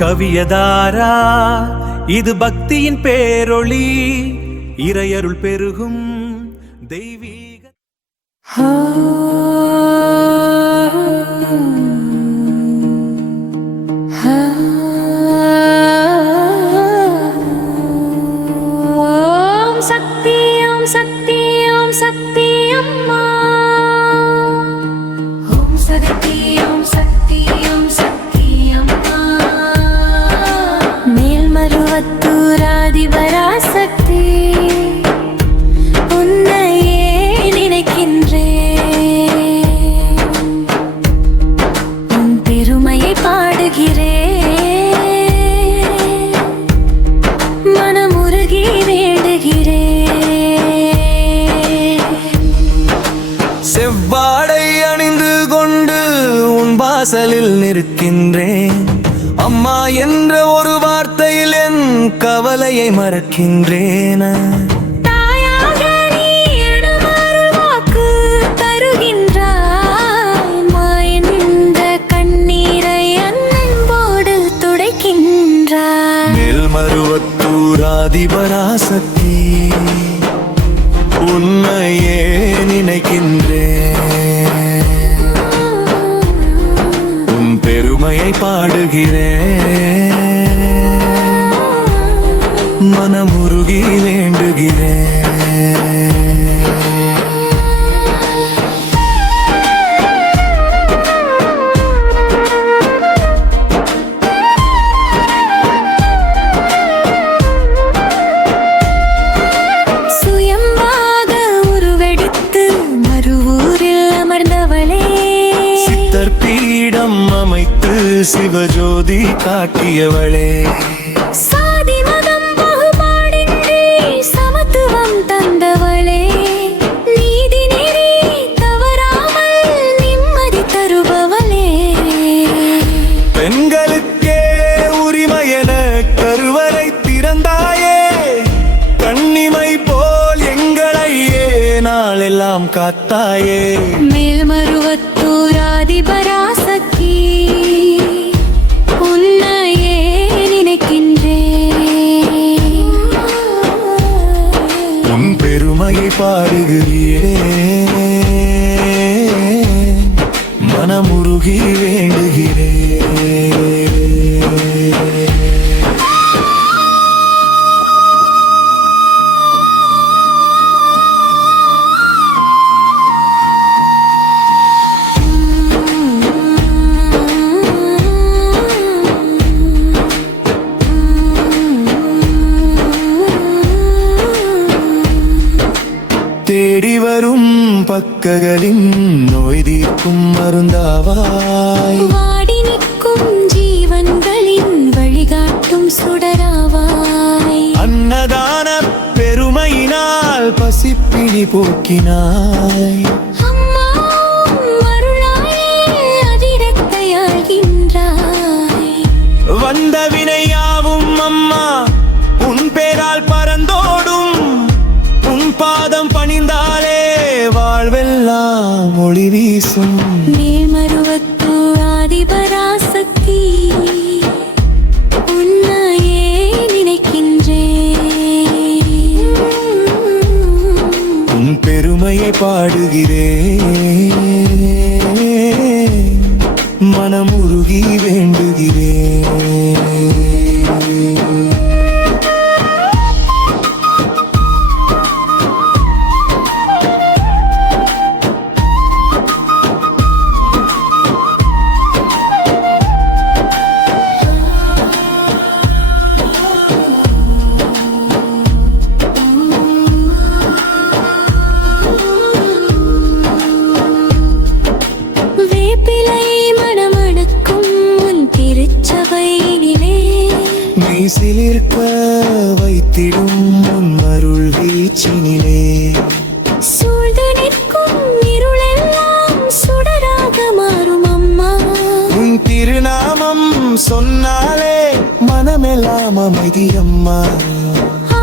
கவியதாரா இது பக்தியின் பேரொளி, இறையருள் பெருகும் தெய்வீக. ஓம் சக்தி ஓம் சக்தி ஓம் சக்தி அம்மா. ஓம் சக்தி ஓம் சக்தி ஓம் சக்தி அம்மா. மேல்மருவத்தூர் ஆதிபராசக்தி, உன்னையே நினைக்கின்றேன், உன் பெருமையை பாடுகிறேன், மனமுருகி வேண்டுகிறேன். செவ்வாடை அணிந்து கொண்டு உன் வாசலில் நிற்கின்றேன். அம்மா என்ற ஒரு வார்த்தையில் என் கவலையை மறக்கின்றேன். தாயாக நீ எனும் அருள்வாக்கு தருகின்றாய். மாயன் இந்த கண்ணீரை அன்போடு துடைக்கின்றாய். மேல்மருவத்தூர் ஆதிபராசக்தி, உன்னையே நினைக்கின்றேன், உன் பெருமையை பாடுகிறேன், மனமுருகி வேண்டுகிறேன். சுயம்பாக உருவெடுத்து மறுவூரில் அமர்ந்தவளே, சித்தர் பீடம் அமைத்து சிவஜோதி காட்டியவளே, சாதி மதம் பாகுபாடின்றி சமத்துவம் தந்தவளே, நீதி நெறி தவறாமல் நிம்மதி தருபவளே, பெண்களுக்கே உரிமையென கருவறை திறந்தாயே, கண்ணிமை போல் எங்களையே நாளெல்லாம் காத்தாயே. மேல்மருவத்தூர் ஆதிபராசக்தி, உன்னையே நினைக்கின்றேன், உன் பெருமையை பாடுகிறேன், மனமுருகி வேண்டுகிறேன். தேடி வரும் பக்கங்களின் நோய் தீர்க்கும் மருந்தாவாய், வாடி நிற்கும் ஜீவன்களின் வழிகாட்டும் சுடராவாய். அன்னதான பெருமையினால் பசிப்பிணி போக்கினாய். அம்மா அருளாலே அதிரத்தை ஆள்கின்றாய். வந்த வினையாவும் அம்மா உன் பேரால் பறந்தோடும், உன் பாதம் பணிந்தாலே வாழ்வெல்லாம் ஒளி வீசும். மேல்மருவத்தூர் ஆதிபராசக்தி, உன்னையே நினைக்கின்றேன், உன் பெருமையை பாடுகிறேன், மனமுருகி வேண்டுகிறேன். வேப்பிலை மணமணக்கும் உன் திருச்சபையினிலே, நீ சிலிர்க்க வைத்திடும் உன் அருள் வீச்சினிலே, சூழ்ந்து நிற்கும் இருளெல்லாம் சுடராக மாறும் அம்மா. உன் திருநாமம் சொன்னாலே மனமெல்லாம் அமைதி அம்மா.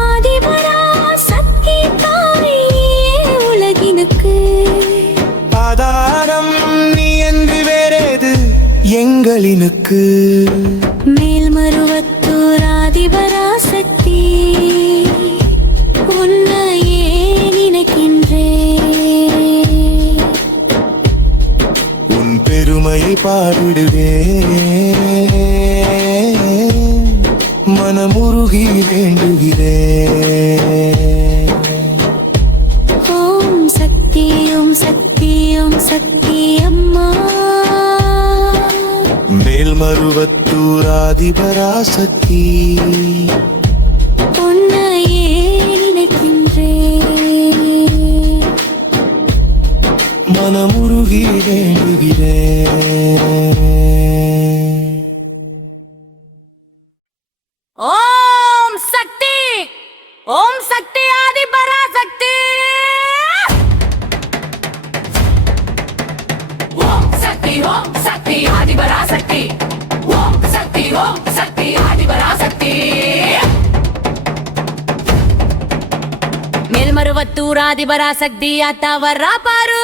ஆதிபராசக்தி தாயே உலகினுக்கு ஆதாரம் நீ என்று வேறேது எங்களினுக்கு. மேல்மருவத்தூர் பாடிடுவே மனமுருகி வேண்டுகிறேன். ஓம் சக்தி ஓம் சக்தி ஓம் சக்தி அம்மா. மேல்மருவத்தூர் ஆதிபராசக்தி உன்னையே நினைக்கின்றேன். மனமுருகி வேண்டுகிறேன். ஓம் சக்தி ஓம் சக்தி ஆதி பராசக்தி. ஓம் சக்தி ஆதி பராசக்தி. ஓம் சக்தி ஆதி பராசக்தி. மேல்மருவத்தூர் ஆதி பராசக்தி ஆத்தா வர்றா பாரு.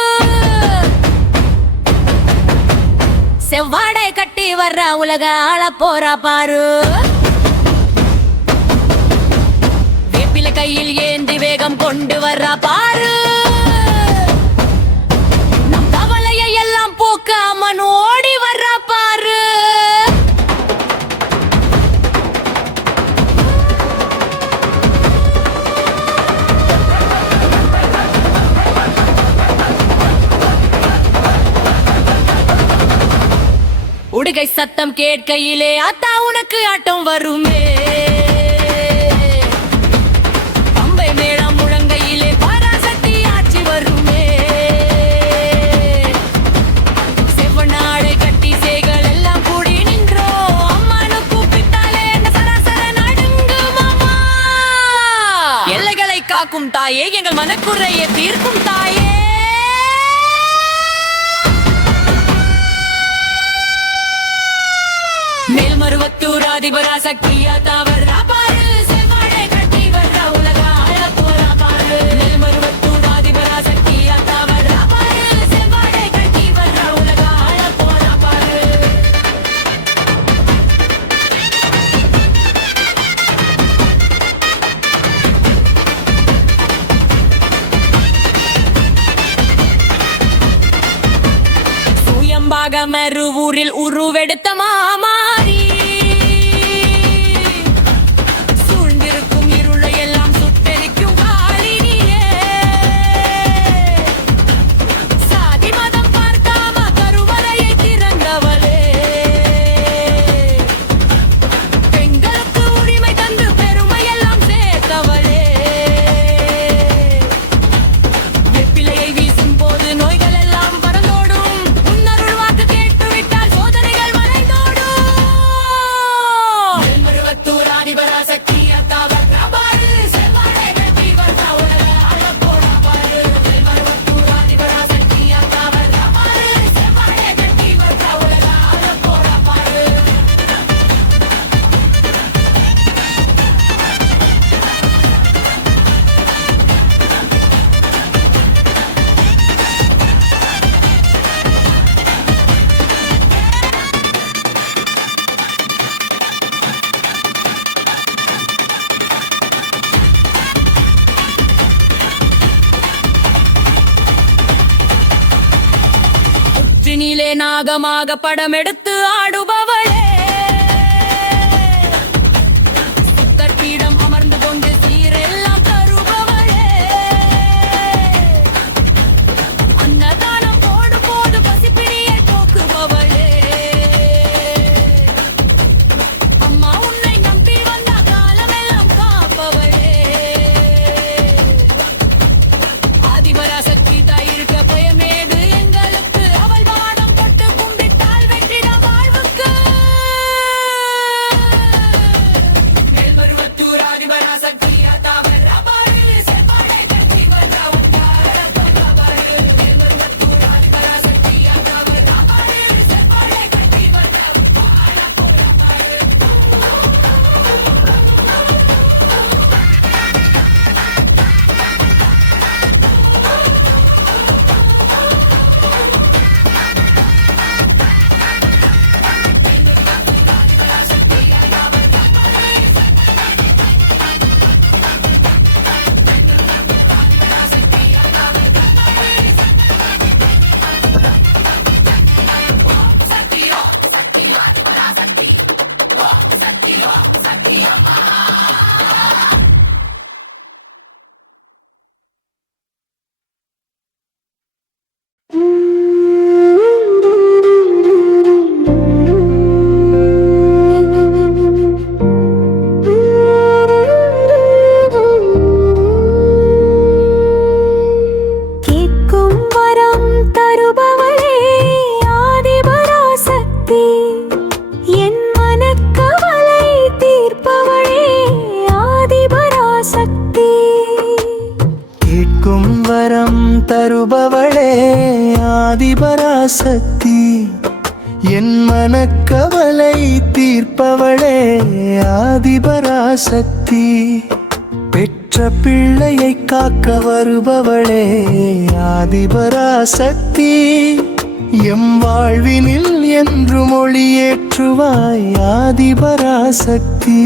செவ்வாடை கட்டி வர்ற உலக ஆள போறா பாரு. வேப்பில கையில் ஏந்தி வேகம் கொண்டு வர்றா பாரு. நம் கவலையை எல்லாம் போக்க அம்மன் ஓடி வர்றா பாரு. உடுகை சத்தம் கேட்கையிலே ஆத்தா உனக்கு ஆட்டம் வருமே. பம்பை மேளம் முழங்கையிலே பராசக்தி ஆட்சி வருமே. செவ்வநாடை கட்டி சேகள் எல்லாம் கூடி நின்றோ. அம்மானு கூப்பிட்டாலே இந்த சராசர நடுங்கும் அம்மா. எல்லைகளை காக்கும் தாயே, எங்கள் மனக்குறையை தீர்க்கும் தாயே. மேல்மருவத்தூர் ஆதி பராசக்தி ஆத்தா வர்றா பாரு. செவ்வாடை கட்டி வர்றா உலக ஆள போறா பாரு. மேல்மருவத்தூர் ஆதி பராசக்தி ஆத்தா வர்றா பாரு. செவ்வாடை கட்டி வர்றா உலக ஆள போறா பாரு. சூயம்பாக மருவூரில் உருவெடுத்த மாமாரி. சூழ்ந்திருக்கும் இருளை எல்லாம் சுட்டெரிக்கும் காலினியே. சாதி மதம் பார்க்காம கருவறையை திறந்தவளே. பெண்களுக்கு உரிமை தந்து பெருமை எல்லாம் சேர்த்தவளே. வெப்பிலையை வீசும் போது நோய்கள் எல்லாம் பறந்தோடும். உன்னருள் வாக்கு கேட்டுவிட்டால் சோதனைகள் மறைந்தோடும். மேல்மருவத்தூர் ஆதி பராசக்தி ஆத்தா வர்றா பாரு. செவ்வாடை கட்டி வர்றா உலக ஆள போறா பாரு. மேல்மருவத்தூர் ஆதி பராசக்தி ஆத்தா வர்றா பாரு. செவ்வாடை கட்டி வர்றா உலக ஆள போறா பாரு. புற்றினிலே நாகமாக படம் எடுத்து ஆடுபவளே. கட்டிடம் அமர்ந்து கொண்டு சீரெல்லாம் தருபவளே. அன்னதானம் போடு போது பசிப்பிடியை போக்குபவளே. அம்மா உன்னை நம்பி வந்த காலமெல்லாம் காப்பவளே. ஆதிபராசக்தி தாயிருக்க பயமேது எங்களுக்கு. அவள் பாடம் பட்டு கும்பிட்டால் வெற்றிடம் ஆதிபராசக்தி என் மனக்கவலை தீர்ப்பவளே ஆதிபராசக்தி பெற்ற பிள்ளையை காக்க வருபவளே ஆதிபராசக்தி எம் வாழ்வினில் என்று மொழியேற்றுவாய் ஆதிபராசக்தி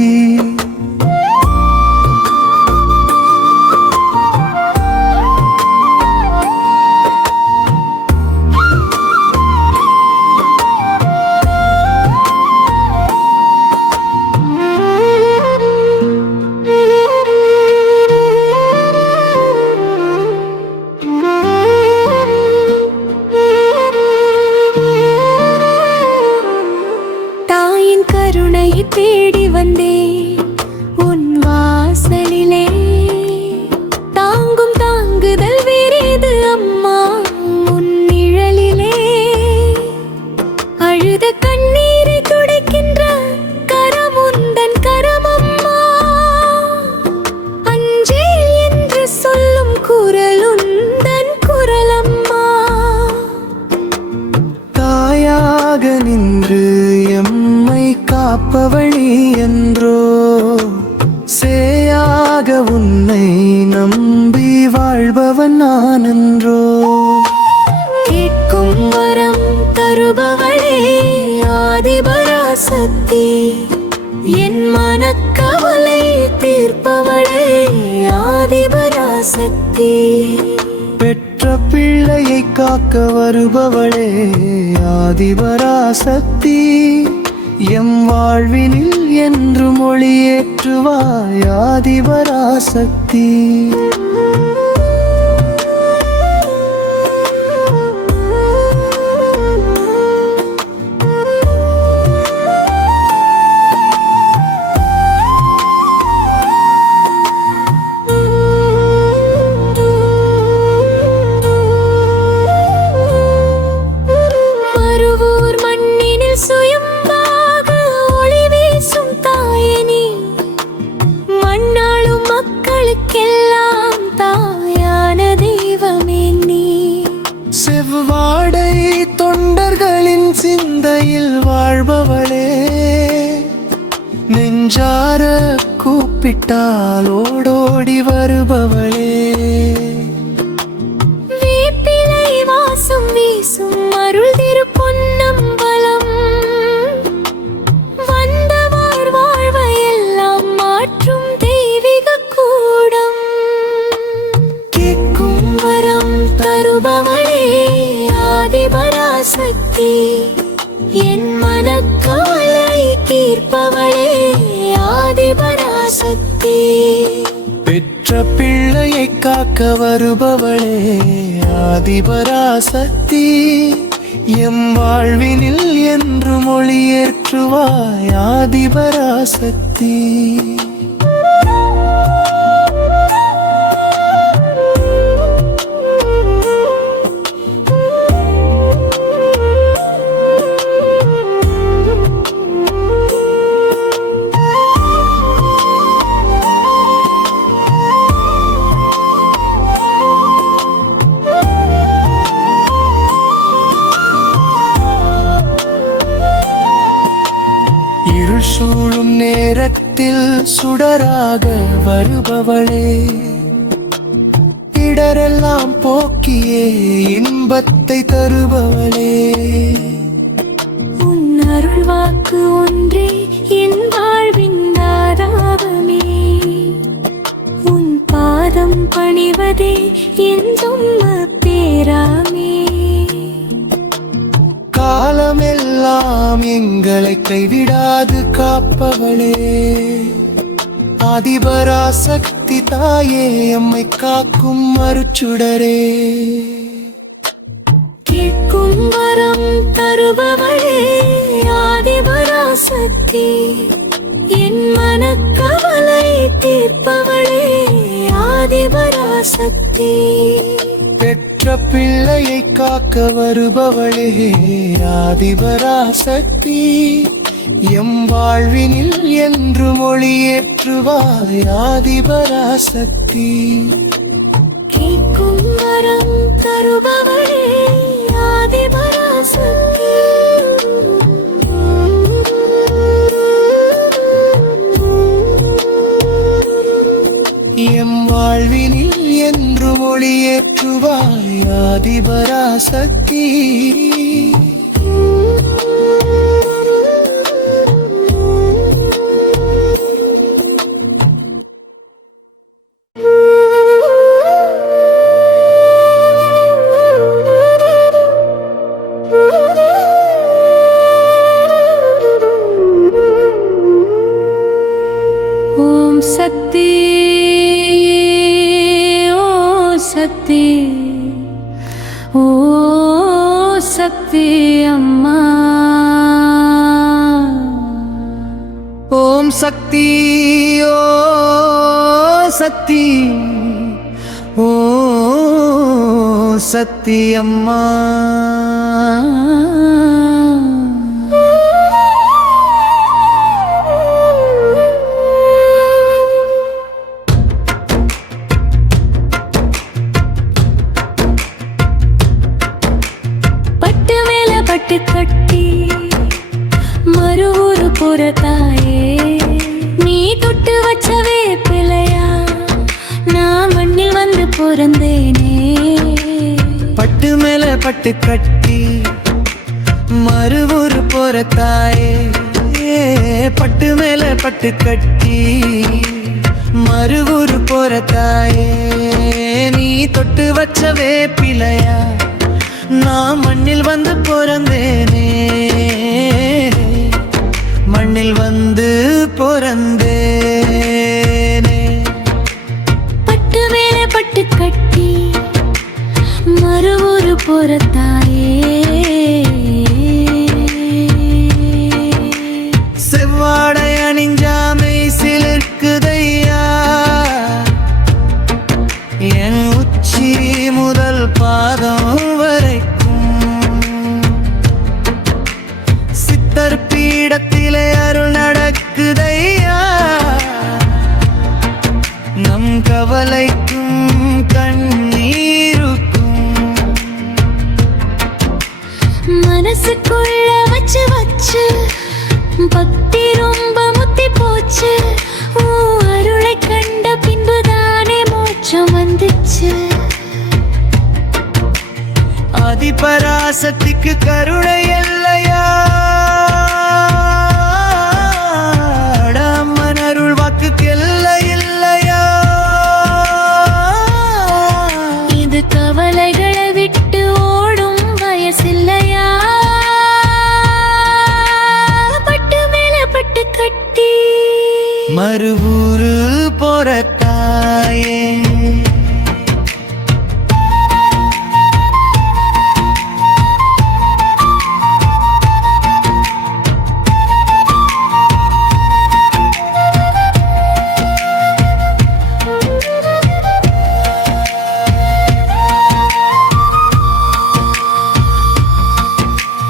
தாயின் கருணை தேடி வந்தேன் உன் வாசலிலே தாங்கும் தாங்குதல் வேறேது அம்மா உன் நிழலிலே அழுத கண்ணீரை துடைக்கின்ற கரம் உந்தன் கரம் அம்மா அஞ்சேல் என்று சொல்லும் குரல் உந்தன் குரல் அம்மா தாயாக நின்று எம்மை காப்பவழி என்றோ சேயாக உன்னை நம்பி வாழ்பவன் நான் என்றோ கேட்கும் வரம் தருபவளே ஆதிபராசக்தி என் மனக்கவலை தீர்ப்பவளே ஆதிபராசக்தி பெற்ற பிள்ளையை காக்க வருபவளே ஆதிபராசக்தி எம் வாழ்வினில் என்று மொழியேற்றுவாய் ஆதிபராசக்தி மறுவூர் மண்ணினில் சுயம்பாக ஒளி வீசும் தாயனி மண்ணாளும் மக்களுக்கெல்லாம் தாயான தெய்வமே நீ செவ்வாடை தொண்டர்களின் சிந்தையில் வாழ்பவளே நெஞ்சார கூப்பிட்டால் ஓடோடி வருபவளே வேப்பிலை வாசம் வீசும் அருள் திரு பொன்னம்பலம் வந்தவார் வாழ்வையெல்லாம் மாற்றும் தெய்வீக கூடம் கேட்கும் வரம் தருபவளே ஆதிபராசக்தி என் மனக்கவலை தீர்ப்பவளே ஆதிபராசக்தி பெற்ற பிள்ளையை காக்க வருபவளே ஆதிபராசக்தி எம் வாழ்வினில் என்று மொழியேற்றுவாய் ஆதிபராசக்தி இருள் சூழும் நேரத்தில் சுடராக வருபவளே இடரெல்லாம் போக்கியே இன்பத்தை தருபவளே உன் அருள் வாக்கு ஒன்றே என் வாழ்வின் ஆதாரமே உன் பாதம் பணிவதே என் தும்ம பேராமே காலமெல்லாம் எங்களை கைவிடாது காப்பவளே ஆதிபராசக்தி தாயே எம்மை காக்கும் மறுச்சுடரே கேட்கும் வரம் தருபவளே ஆதிபராசக்தி என் மனக்கவலை தீர்ப்பவளே ஆதிபராசக்தி பெற்ற பிள்ளையை காக்க வருபவளே ஆதிபராசக்தி எம் வாழ்வினில் என்று மொழியேற்றுவாய் ஆதிபராசக்தி கேட்கும் வரம் தருபவளே ஆதி பராசக்தி எம் வாழ்வினில் என்று மொழியேற்றுவாய் ஆதிபராசக்தி ஓம் சக்தி ஓ சக்தி ஓ சக்தி அம்மா ஓம் சக்தி ஓ சக்தி ஓ சக்தி அம்மா பட்டு மேல பட்டு கட்டி மறுவூரு புறத்தாயே நீ தொட்டு வச்சவே பிள்ளையா நான் மண்ணில் வந்து பிறந்தேனே பட்டு மேல பட்டு கட்டி மறுவூரு போற தாயே பட்டு மேல பட்டு கட்டி மறுவூரு போற தாயே நீ தொட்டு வச்சவே பிள்ளையா நான் மண்ணில் வந்து பிறந்தேனே மண்ணில் வந்து பிறந்தேனே பட்டு மேல பட்டு கட்டி மறுவூரு புறத்தாயே செவ்வாடை அணிஞ்சாமை சிலிர்க்குதையா என் உச்சி முதல் பாதம் வரைக்கும் சித்தர் பீடத்திலே அருள் நடக்குதையா நம் கவலைக்கும் கண்ணீருக்கும் மனசுக்குள்ள வச்சு வச்சு பக்தி ரொம்ப முத்தி போச்சு உன் அருளை கண்ட பின்புதானே மோட்சம் வந்துச்சு ஆதிபராசக்திக்கு கருணை இல்லையா அம்மன் அருள் வாக்குக்கு எல்லை இல்லையா இது கவலைகளை விட்டு ஓடும் வயசில்லையா பட்டு மேல பட்டு கட்டி மறுவூரு போற தாயே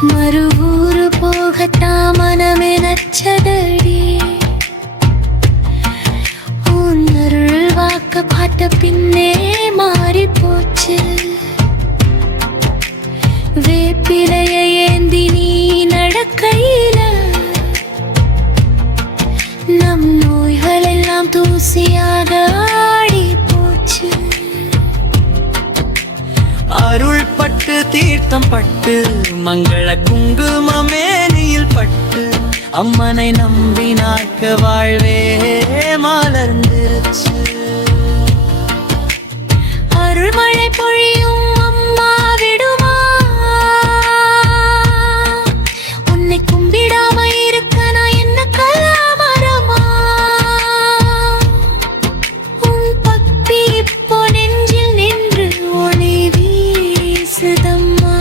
மறுவூரு போகட்டா மனமே நச்சதடி உன் அருள் வாக்க பார்த்த பின்னே மாறி போச்சு வேப்பிலைய ஏந்தி நீ நடக்கையில நம் நோய்கள் எல்லாம் தூசியாக ஆடி போச்சு அருள் பட்டு தீர்த்தம் பட்டு மங்கள குங்குமமேனியில் பட்டு அம்மனை நம்பினாக்க வாழ்வே மலர்ந்துருச்சு அருள்மழை பொழியும் அம்மா விடுமா உன்னை கும்பிடாம இருக்க நான் என்ன கலாமரமா உன் பக்தி இப்போ நெஞ்சில் நின்று ஒளி வீசுதம்மா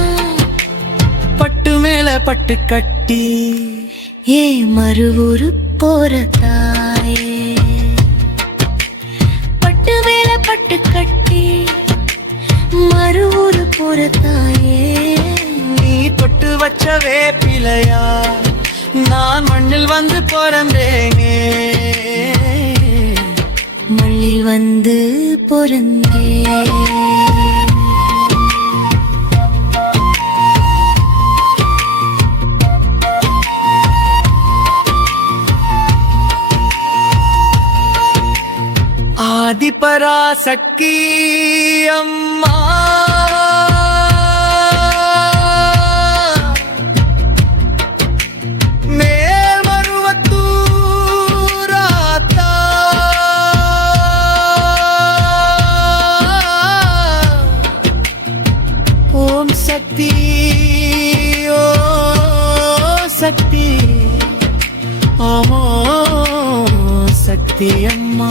பட்டு மேல பட்டு கட்டி ஏ மறுவூரு போற தாயே பட்டு மேல பட்டு கட்டி மறுவூரு போற தாயே நீ தொட்டு வச்ச வேப்பிலையா நான் மண்ணில் வந்து பிறந்தேனே மண்ணில் வந்து பொருந்தே ஆதிபராசக்தி அம்மா மேல்மருவத்தூராத்தா ஓம் சக்தி ஓ சக்தி ஓமோ சக்தி அம்மா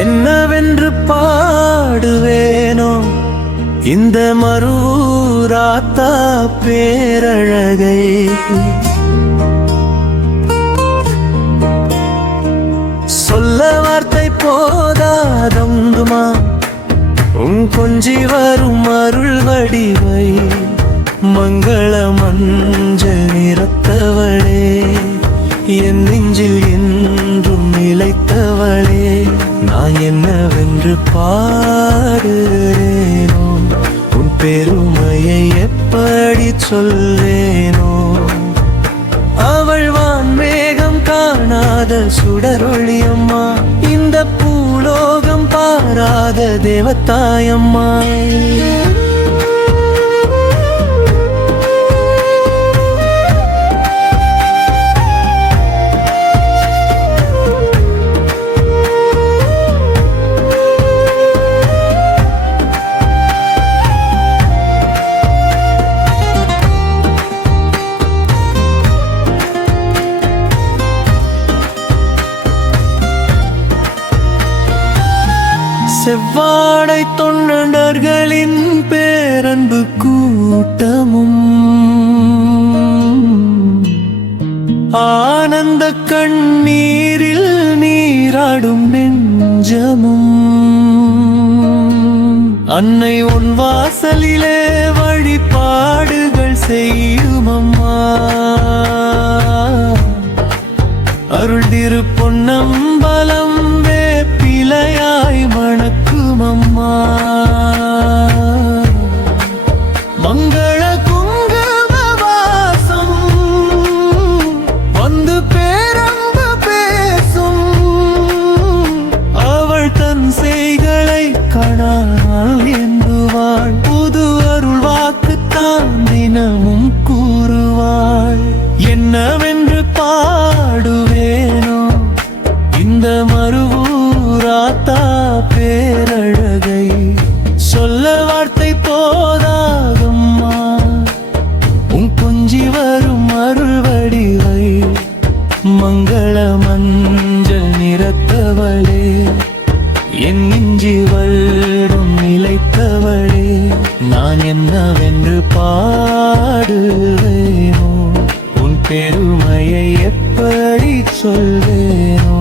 என்னவென்று பாடுவேனோ இந்த மருவூராத்தா பேரழகை சொல்ல வார்த்தை போதாதம்மா உன் கொஞ்சி வரும் அருள் வடிவை மங்கள மஞ்சள் நிறத்தவளே என் நெஞ்சில் என்றும் நிலைத்தவளே நான் என்னவென்று பாடுறேனோ உன் பெருமையை எப்படி சொல்வேனோ அவள் வான்மேகம் காணாத சுடரொளியம்மா இந்த பூலோகம் பாராத தேவதாயம்மா செவ்வாடை தொண்டர்களின் பேரன்பு கூட்டமும் ஆனந்த கண்ணீரில் நீராடும் நெஞ்சமும் அன்னை உன் வாசலிலே வழிபாடுகள் செய்யுமம்மா அருள் திரு பொன்னம்பலம் வேப்பிலையாய் மணக்குமம்மா மங்கள குங்குமவாசம் வந்து பேரன்பு பேசும் அவள் தன் செய்களை காணால் எண்ணுவாள் புது அருள் வாக்குத்தான் தினமும் கூறுவாள் என்னவென்று பாடுவேனோ இந்த மருவூராத்தா பேரழகை சொல்ல வார்த்தை போதாதம்மா உன் கொஞ்சி வரும் அருள் வடிவை மங்கள மஞ்சள் நிறத்தவளே என் நெஞ்சி வருடம் நிலைத்தவளே நான் என்னவென்று பாடுவேனோ உன் பெருமையை எப்படி சொல்வேனோ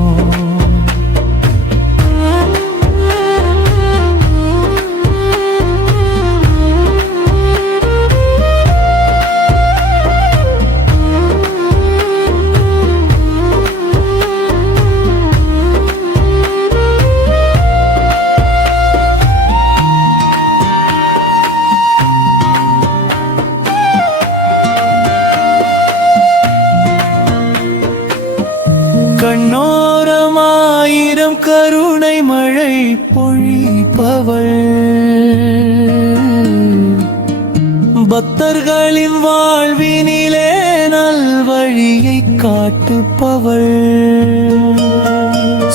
கண்ணோரமாயிரம் கருணை மழை பொழிப்பவள் பக்தர்களின் வாழ்வினிலே நல்வழியை காட்டுப்பவள்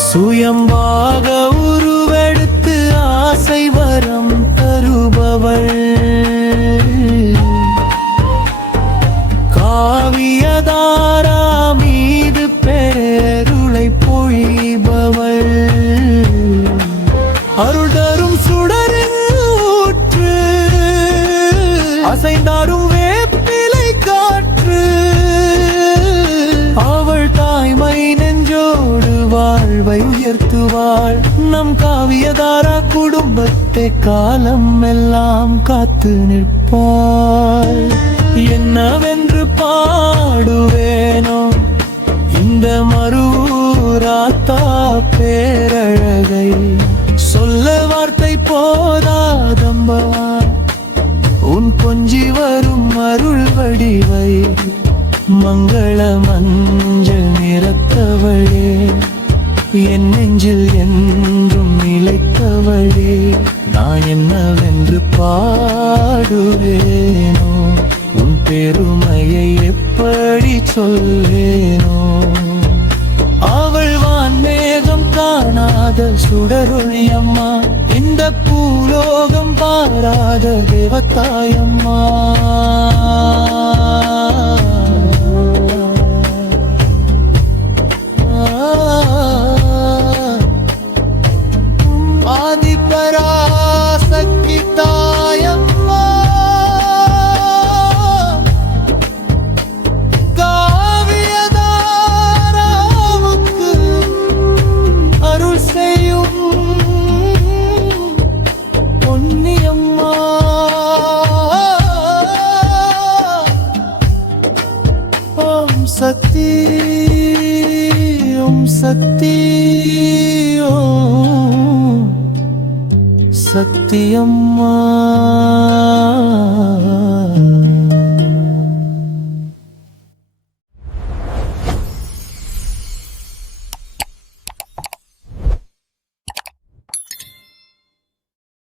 சுயம்பாக உருவெடுத்து ஆசை வரம் தருபவள் காவியதாரா மீது பேருளை பொழிபவள் அருள் தரும் சுடரின் ஊற்று அசைந்தாரும் வேப்பிலை காற்று அவள் தாய்மை நெஞ்சோடு வாழ்வை உயர்த்துவாள் நம் காவியதாரா குடும்பத்தை காலம் எல்லாம் காத்து நிற்பாள் என்னவென்று பாடுவேனோ இந்த மருவூராத்தா ஊராத்தா பேரழகை சொல்ல வார்த்தை போதாதம்பா உன் கொஞ்சி வரும் அருள் வடிவை மங்கள மஞ்சள் நிறத்தவளே என் நெஞ்சில் என்றும் நிலைத்தவளே நான் என்னவென்று பாடுவேனோ உன் பெருமையை எப்படி சொல்வேனோ அவள் வான்மேகம் காணாத சுடரொளியம்மா இந்த பூலோகம் பாராத தேவதாயம்மா ஆதிபராசக்தி தாயம்மா காவியதாராவுக்கு அருள் செய்யும் பொன்னியம்மா ஓம் சக்தி ஓம் சக்தி ஓம் சக்தியம்மா